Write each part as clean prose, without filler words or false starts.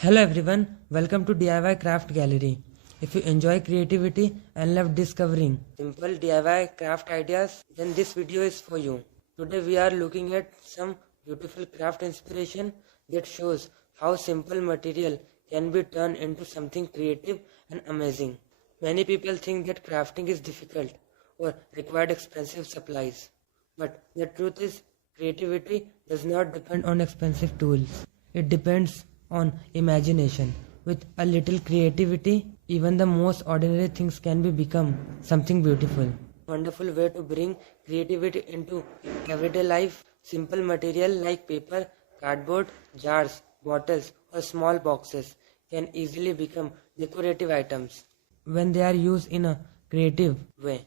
Hello everyone, welcome to DIY Craft Gallery. If you enjoy creativity and love discovering simple DIY craft ideas, then this video is for you. Today we are looking at some beautiful craft inspiration that shows how simple material can be turned into something creative and amazing. Many people think that crafting is difficult or required expensive supplies. But the truth is, creativity does not depend on expensive tools. It depends on imagination. With a little creativity, even the most ordinary things can become something beautiful. Wonderful way to bring creativity into everyday life. Simple material like paper, cardboard, jars, bottles, or small boxes can easily become decorative items when they are used in a creative way.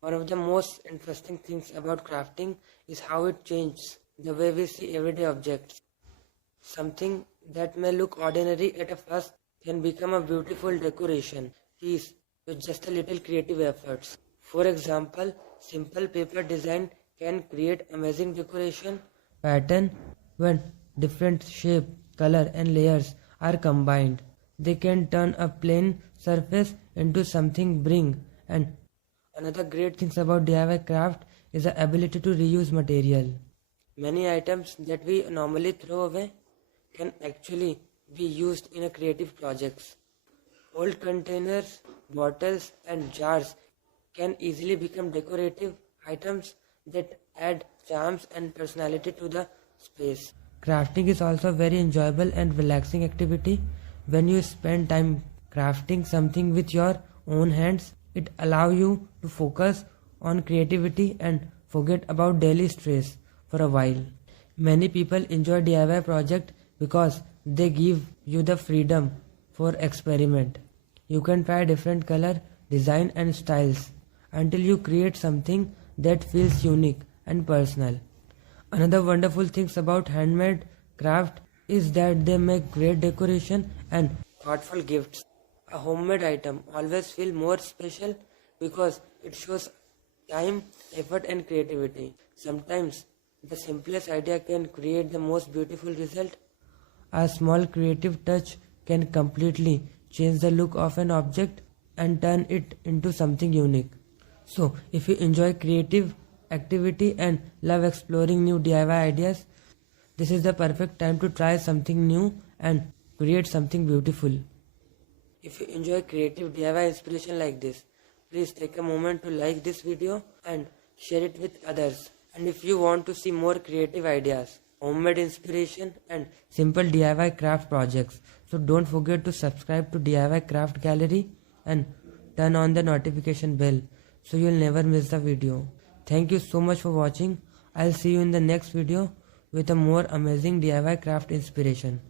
One of the most interesting things about crafting is how it changes the way we see everyday objects. Something that may look ordinary at a first can become a beautiful decoration piece with just a little creative efforts. For example, simple paper design can create amazing decoration pattern when different shape, color and layers are combined. They can turn a plain surface into something bring. And another great thing about DIY craft is the ability to reuse material. Many items that we normally throw away can actually be used in a creative projects. Old containers, bottles and jars can easily become decorative items that add charms and personality to the space. Crafting is also a very enjoyable and relaxing activity. When you spend time crafting something with your own hands, it allows you to focus on creativity and forget about daily stress for a while. Many people enjoy DIY projects because they give you the freedom for experiment. You can try different color, design and styles until you create something that feels unique and personal. Another wonderful thing about handmade craft is that they make great decoration and thoughtful gifts. A homemade item always feels more special because it shows time, effort and creativity. Sometimes the simplest idea can create the most beautiful result. A small creative touch can completely change the look of an object and turn it into something unique. So, if you enjoy creative activity and love exploring new DIY ideas, this is the perfect time to try something new and create something beautiful. If you enjoy creative DIY inspiration like this, please take a moment to like this video and share it with others. And if you want to see more creative ideas, homemade inspiration and simple DIY craft projects, so don't forget to subscribe to DIY Craft Gallery and turn on the notification bell so you'll never miss the video. Thank you so much for watching. I'll see you in the next video with a more amazing DIY craft inspiration.